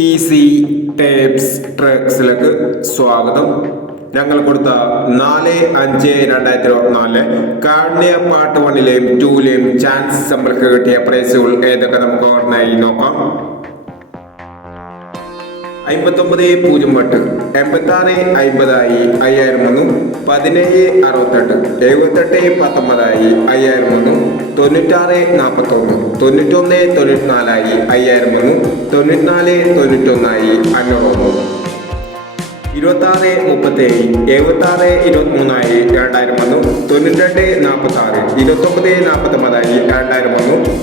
Easy tapes ട്രക്സിലേക്ക് സ്വാഗതം. ഞങ്ങൾ കൊടുത്ത 4/5/2024 കാർണിയ പാർട്ട് 1ലെയും 2ലെയും ചാൻസ് നമ്മൾക്ക് കിട്ടിയ പ്രൈസുകൾ ഏതൊക്കെ നമുക്ക് ഓർമ്മയായി നോക്കാം. 59.08 86.50 5001 17.68 78.19 5001 96.41 91.94 5001 94.91 501 26.37 76.23 2001 92.46 29.49 2001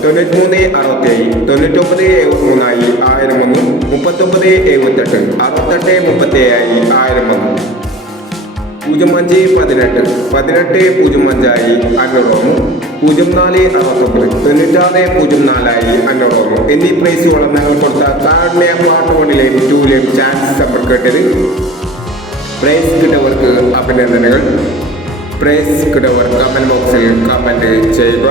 93.67 99.73 1001 39.78 68.37 1001 05.18 18.05 501 04.69 96.04 501 എന്നീ പ്രൈസുകൾ ഞങ്ങൾ കൊടുത്ത കാർണിയ പാർട്ട് 1ലെയും 2ലെയും ചാൻസ് നമ്മൾ കേട്ടത്. പ്രൈസ് കിട്ടവർക്ക് അഭിനന്ദനങ്ങൾ. പ്രൈസ് കിട്ടവർ കമന്റ് ബോക്സിൽ കമന്റ് ചെയ്യുക.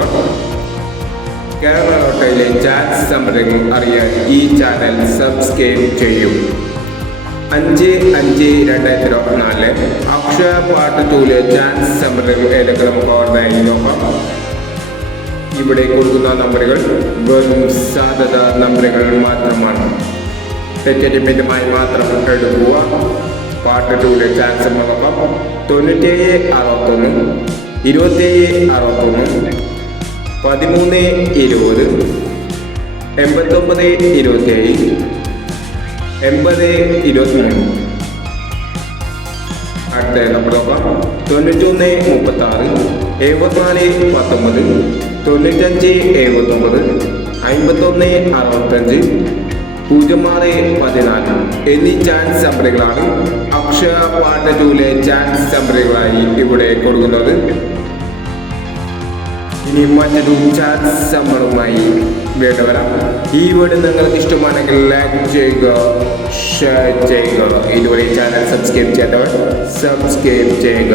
കേരള ലോട്ടറിയിലെ ചാൻസ് സംരംഭം അറിയാൻ ഈ ചാനൽ സബ്സ്ക്രൈബ് ചെയ്യും. 5/5/2024 അക്ഷയ പാർട്ട് 2ലെ ചാൻസ് സംരംഭം ഏതൊക്കെ നമുക്ക് ഓർമ്മയായി നോക്കാം. ഇവിടെ കൊടുക്കുന്ന നമ്പറുകൾ വെറും സാധ്യത നമ്പറുകൾ മാത്രമാണ്. തെറ്റരിമിതമായി മാത്രം എടുക്കുക. പാർട്ട് 2ലെ ചാൻസ് നോക്കാം. 97.61 27.61 13.20 89.27 80.23. അടുത്ത നമ്പർ നോക്കാം. 91.36 74.19 95.79 51.65 06.14 എന്നീ ചാൻസ് നമ്പറുകളാണ് അക്ഷയ പാർട്ട് 2ലെ ചാൻസ് നമ്പറുകളായി ഇവിടെ കൊടുക്കുന്നത്. ഇനി മറ്റൊരു ചാൻസ് നമ്പറുമായി വീണ്ടും വരാം. ഈ വീഡിയോ നിങ്ങൾക്ക് ഇഷ്ടമാണെങ്കിൽ ലൈക്ക് ചെയ്യുക, ഷെയർ ചെയ്യുക. ഇതുവരെ ചാനൽ സബ്സ്ക്രൈബ് ചെയ്യാത്തവർ സബ്സ്ക്രൈബ് ചെയ്യുക.